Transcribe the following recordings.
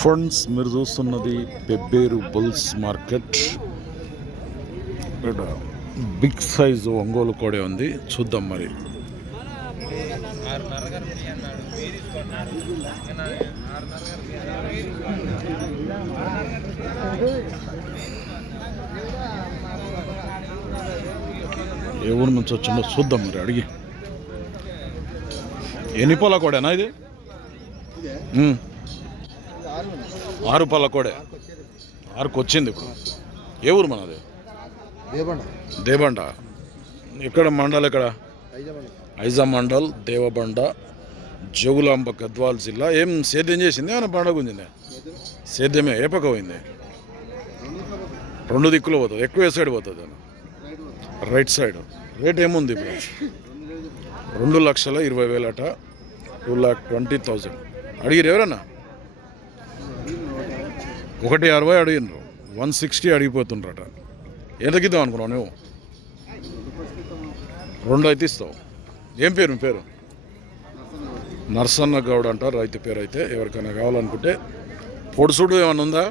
Friends, మీరు చూస్తున్నది Pebbair bulls market. ఇక్కడ బిగ్ సైజు ఒంగోలు కోడే ఉంది, చూద్దాం మరి. ఏ ఊరు నుంచి వచ్చిందో చూద్దాం మరి, అడిగి. ఎన్ని పాల కోడేనా ఇది? 6 పాల కోడే. 6కు వచ్చింది ఇప్పుడు. ఏ ఊరు మనది? దేబండ. ఇక్కడ మండల్ ఎక్కడ? ఐజా మండల్, దేవబండ, జోగులాంబ, గద్వాల్ జిల్లా. ఏం సేద్యం చేసింది? ఏమైనా పండగ గుంజింది? సేద్యమే. ఏ పక్క పోయింది? 2 దిక్కులు పోతుంది. ఎక్కువ ఏ సైడ్ పోతుంది? Right side. రేట్ ఏముంది ఇప్పుడు? 2,20,000 అట. 2,20,000 అడిగిరు ఎవరన్నా? 1,60,000 అడిగినారు. 160 అడిగిపోతుండ్రట. ఎంతకి ఇద్దాం అనుకున్నావు నువ్వు? 2 అయితే ఇస్తావు. ఏం పేరు మీ పేరు? నర్సన్న గౌడ్ అంటారు రైతు పేరు. అయితే ఎవరికైనా కావాలనుకుంటే పొడుసుడు ఏమైనా ఉందా?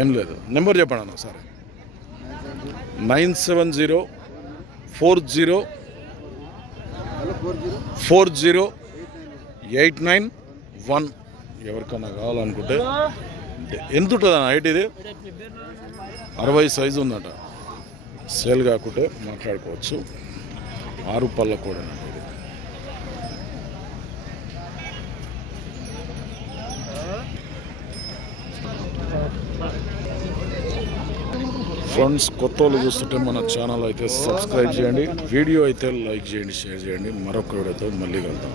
ఏం లేదు. నెంబర్ చెప్పండి అన్న సరే. 9704040891. ఎవరికైనా కావాలనుకుంటే. ఎంత ఉంటుంది అన్న హైట్? ఇది 60 సైజు ఉందట. సేల్ కాకుంటే మాట్లాడుకోవచ్చు. 6 పళ్ళ కూడా. ఫ్రెండ్స్, కొత్త వాళ్ళు చూస్తుంటే మన ఛానల్ అయితే సబ్స్క్రైబ్ చేయండి, వీడియో అయితే లైక్ చేయండి, షేర్ చేయండి. మరొక వీడియోతో మళ్ళీ కలుద్దాం.